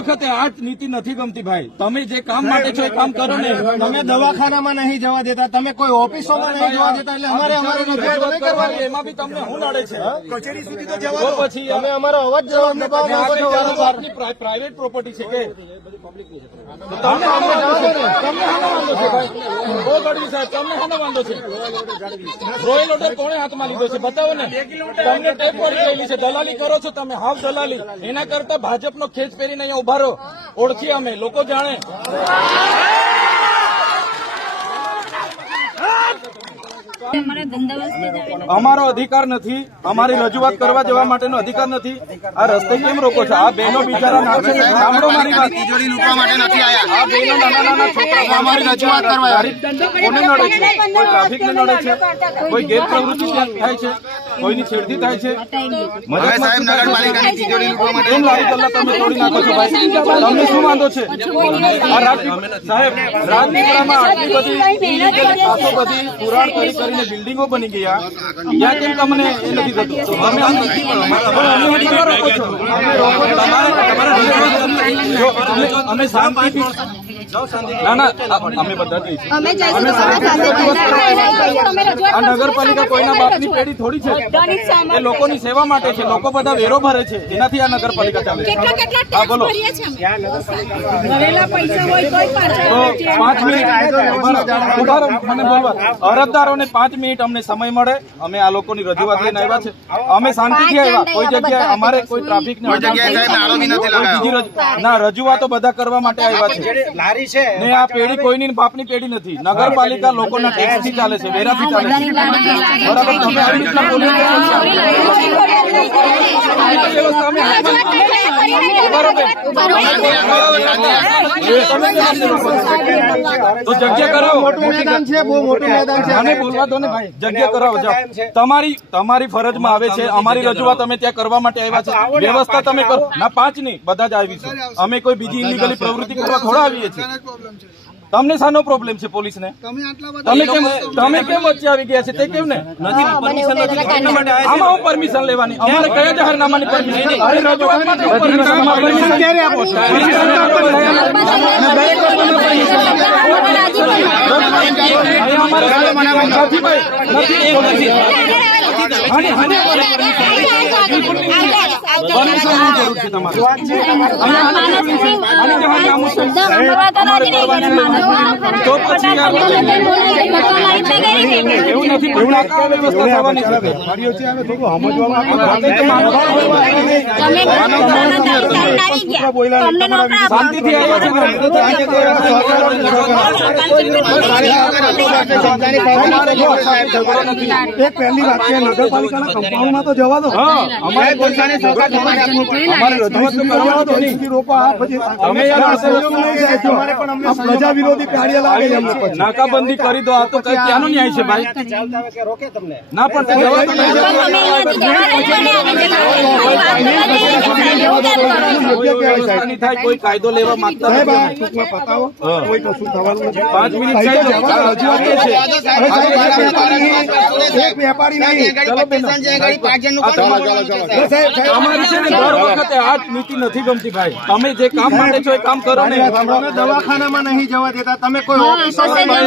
વખતે આ નીતિ નથી ગમતી ભાઈ. તમે જે કામ માટે છો એ કામ કરો ને. તમે દવાખાનામાં નહીં જવા દેતા, તમે કોઈ ઓફિસોમાં નહીં જવા દેતા, એટલે અમારે રજૂઆત નહીં કરવાની. એમાં બી તમને શું નડે છે? કચેરી સુધી તો જવા દો. પછી તમે અમારો અવાજ જવાબ ન પ્રાઇવેટ પ્રોપર્ટી છે કે તમને વાંધો છે ભાઈ? બહુ ગઢવી સાહેબ, તમને શાનો વાંધો છે? રોયલ ઓર્ડર કોણે હાથમાં લીધો છે બતાવો ને. તમને ટેપ પડી ગયેલી છે, દલાલી કરો છો તમે, હાવ દલાલી. એના કરતા ભાજપનો ખેસ પહેરીને અહીંયા ઉભા રહો. ઓળખીએ અમે, લોકો જાણે. અમારો અધિકાર નથી, અમારી રજૂઆત કરવા જવા માટેનો અધિકાર નથી. આ રસ્તે કેમ રોકો છો? આ બહેનો બિચારા નાખે છે. સાંભળો મારી વાત. તિજોરી લૂંટવા માટે નથી આયા. આ બહેનો નાના નાના છોકરા અમારી રજૂઆત કરવા કોને નડે છે? કોઈ ટ્રાફિકને નડે છે? કોઈ ગેરપ્રવૃત્તિ થાય છે? કોઈની છેડતી થાય છે? હવે સાહેબ નગરપાલિકાની તિજોરી લૂંટવા માટે કેમ લારી કલાક તમે તોડી નાખો છો ભાઈ? તમને શું વાંધો છે? આ સાહેબ રાજપીપળામાં આટલી બધી પુરાણ કરીને બિલ્ડિંગો બની ગયા, ત્યાં કેમ તમને એ નથી થતું? તમે અમે શાંતિથી ના ના અમે બધા જઈશું. આ નગરપાલિકા કોઈના બાપની પેઢી થોડી છે. એ લોકોની સેવા માટે છે. લોકો બધા વેરો ભરે છે, એનાથી આ નગરપાલિકા ચાલે છે. હા બોલો. 5 મિનિટ મને બોલવા. અરજદારોને 5 મિનિટ અમને સમય મળે. અમે આ લોકોની રજૂઆત લઈને આવ્યા છે. અમે શાંતિથી આવ્યા. કોઈ જગ્યાએ અમારે કોઈ ટ્રાફિક ના રજૂઆતો બધા કરવા માટે આવ્યા છે. ને આ પેઢી કોઈની બાપની પેઢી નથી. નગરપાલિકા લોકોના ટેક્સથી ચાલે છે, વેરાથી ચાલે છે. બરાબર. તમે આવી રીતના તો જગ્યા કરાવો. મોટું મેદાન છે, બહુ મોટું મેદાન છે. આને બોલવા દો ને ભાઈ. જગ્યા કરાવો. તમારી ફરજમાં આવે છે. અમારી રજૂઆત અમે ત્યાં કરવા માટે આવ્યા છે. વ્યવસ્થા તમે કરો. ના 5 નહીં, બધા જ આવી છે. અમે કોઈ બીજી ઇલીગલી પ્રવૃત્તિ કરવા થોડા આવીએ છીએ. તમને શાનો પ્રોબ્લેમ છે પોલીસને? તમે કેમ વચ્ચે આવી ગયા છે? તે કેમ ને આમાં હું પરમિશન લેવાની? અમારે કયા જાહેરનામાની પરમિશન? રજૂઆત માટે પરમિશન ક્યારે આપો છો? તો પછી એવું નથી. વ્યવસ્થા થવાની છે. શાંતિથી આવ્યા છે. પહેલી વાત છે, નગરપાલિકાના કમ્પાઉન્ડમાં તો જવા દો. અમારે રજૂઆત કરવા દો. પ્રજા વિરોધી કાર્ય લાગે છે. નાકાબંધી કરી દો. આ તો કઈ ક્યાંનો ન્યાય છે ભાઈ? ના પણ થાય. કોઈ કાયદો લેવા માંગતા પતાવો. કોઈ કશું થવાનું નથી. 5 મિનિટ એક વેપારી નહીં. અમારી છે ને દર વખતે આ નીતિ નથી ગમતી ભાઈ. તમે જે કામ માટે છો એ કામ કરો ને. તમે દવાખાનામાં નહીં જવા દેતા, તમે કોઈ ઓફિસોમાં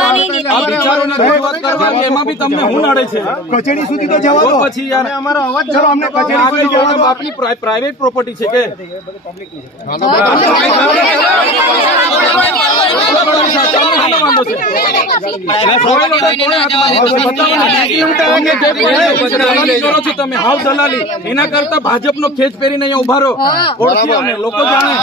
આ વિચારોને રજૂઆત કરવા, એમાં બી તમને શું નડે છે? કચેરી સુધી તો જવા દો. પછી યાર અમારો અવાજ જરો. અમને કચેરી સુધી જવા દો. આપની પ્રાઇવેટ પ્રોપર્ટી છે કે તમે હાવ દલાલી. એના કરતા ભાજપનો ખેસ પહેરીને અહીંયા ઉભા રહો. ઓળખીએ અમે, લોકો જાણે.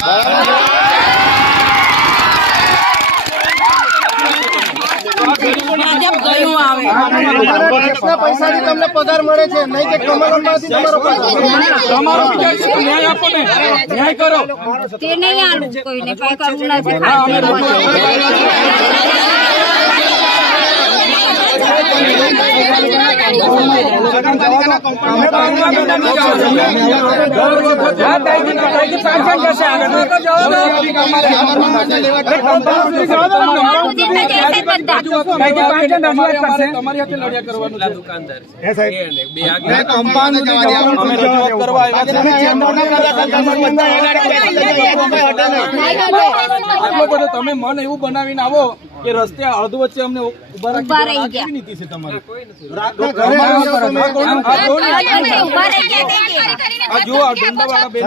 પૈસાથી તમને પગાર મળે છે, નહીં કે કમલમમાંથી તમારો તમારો ન્યાય આપો ને. ન્યાય કરો. તે નહીં આલું કોઈને કઈ કરવું નથી. તમારી હાથે લડ્યા કરવાનું છે. અમે રજૂઆત કરવા આવ્યા છીએ. આટલો બધો તમે મન એવું બનાવીને આવો કે રસ્તે અડધો વચ્ચે અમને ઉભા ઉભા રહી રાખી ગયા. કેવી નીતિ છે તમારી? આ જુઓ આ ડંડાવાળા બેન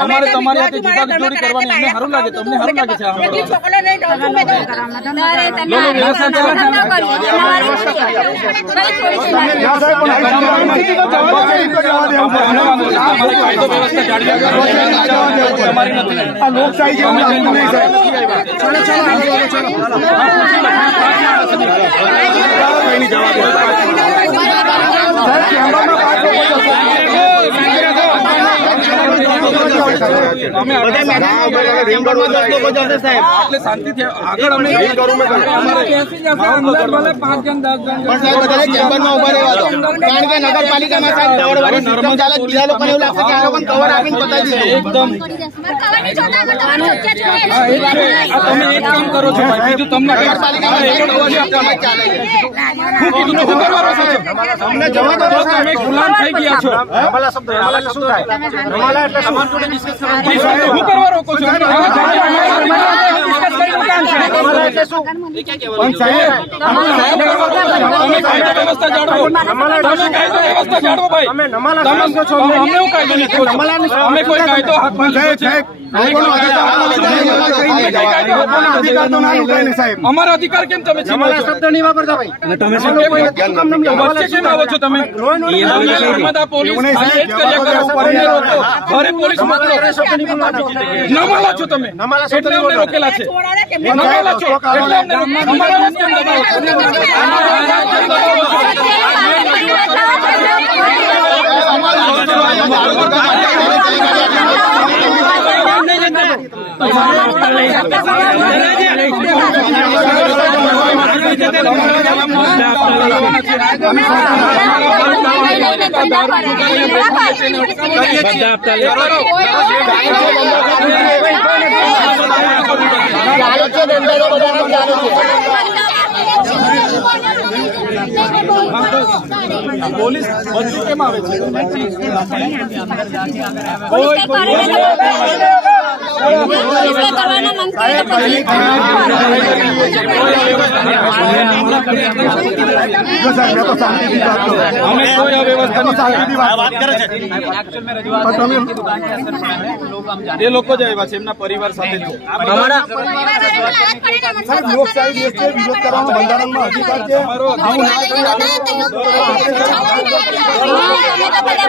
અમારે તમારી હાથે જુદા કરવાની અમને સારું લાગે, તમને સારું લાગે છે? લોકશાહી જેવું લાગતું નહીં એટલે શાંતિથી આગળ અમે એકદમ તમે એક કામ કરો છો ભાઈ, બીજું તમને શું કીધું તો શું કરવાનો છો? તો તમે ગુલામ થઈ ગયા છો. શું કરવા રોકો છો? તમે કાયદો વ્યવસ્થા જાળવો, તમે કાયદો વ્યવસ્થા જાળવો ભાઈ. અમને એવું કાયદો નથી, અમે કોઈ કાયદો અમારા અધિકાર કેમ તમે છીનો છો? શબ્દ નહીં વાપરતા ભાઈ. વચ્ચે કેમ આવો છો તમે? નર્મદા પોલીસ ખાલી એ જ કર્યા કરો, અમને રોકો, ઘરે પોલીસ મોકલો. નમાલા છો તમે એટલે અમને રોકેલા છે. નમાલા છો એટલે અમને અમારા વાત કેમ દબાવો છો? પોલીસ બધું કેમ આવે છે? અમે કોઈ અવ્યવસ્થાની એ લોકો જ આવ્યા છે એમના પરિવાર સાથે છે. લોકશાહી દેશ છે, વિરોધ કરવાનો બંધારણમાં અધિકાર છે. અમારો